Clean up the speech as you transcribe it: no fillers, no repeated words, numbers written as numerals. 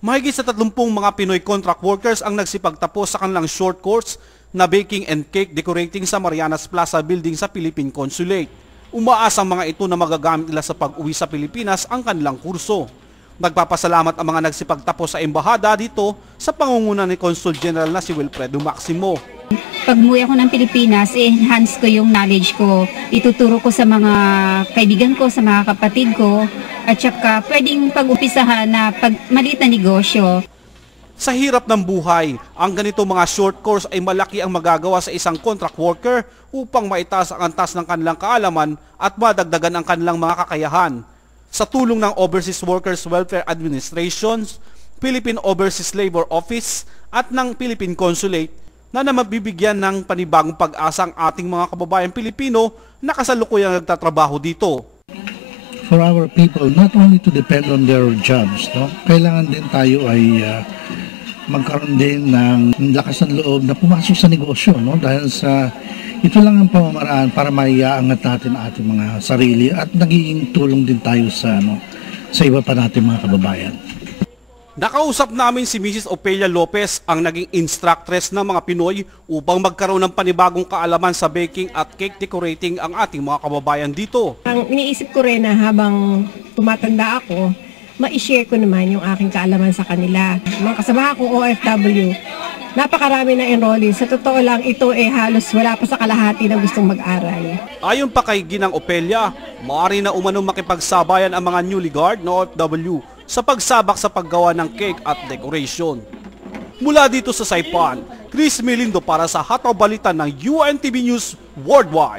Mahigit sa 30 mga Pinoy contract workers ang nagsipagtapos sa kanilang short course na baking and cake decorating sa Marianas Plaza Building sa Philippine Consulate. Umaasang mga ito na magagamit nila sa pag-uwi sa Pilipinas ang kanilang kurso. Nagpapasalamat ang mga nagsipagtapos sa embahada dito sa pangunguna ni Consul General na si Wilfredo Maximo. Pag-uwi ako ng Pilipinas, enhance ko yung knowledge ko. Ituturo ko sa mga kaibigan ko, sa mga kapatid ko, at saka pwedeng pag-umpisahan na maliit na negosyo. Sa hirap ng buhay, ang ganito mga short course ay malaki ang magagawa sa isang contract worker upang maitaas ang antas ng kanilang kaalaman at madagdagan ang kanilang mga kakayahan. Sa tulong ng Overseas Workers Welfare Administration, Philippine Overseas Labor Office at ng Philippine Consulate, na mabibigyan ng panibagong pag-asa ang ating mga kababayang Pilipino na kasalukuyang nagtatrabaho dito. For our people, not only to depend on their jobs, no? Kailangan din tayo ay magkaroon din ng lakas ng loob na pumasok sa negosyo, no? Dahil sa ito lang ang pamamaraan para maiaangat natin ang ating mga sarili at nagiging tulong din tayo sa iba pa nating mga kababayan. Nakausap namin si Mrs. Opelia Lopez, ang naging instructress ng mga Pinoy upang magkaroon ng panibagong kaalaman sa baking at cake decorating ang ating mga kababayan dito. Ang iniisip ko rin na habang tumatanda ako, ma-share ko naman yung aking kaalaman sa kanila. Mga kasama akong OFW, napakarami na enrollees. Sa totoo lang, ito halos wala pa sa kalahati na gustong mag-aral. Ayon pa kay Ginang Opelia, maaari na umanong makipagsabayan ang mga newly guard na OFW sa pagsabak sa paggawa ng cake at decoration. Mula dito sa Saipan, Chris Melindo para sa Hataw Balita ng UNTV News Worldwide.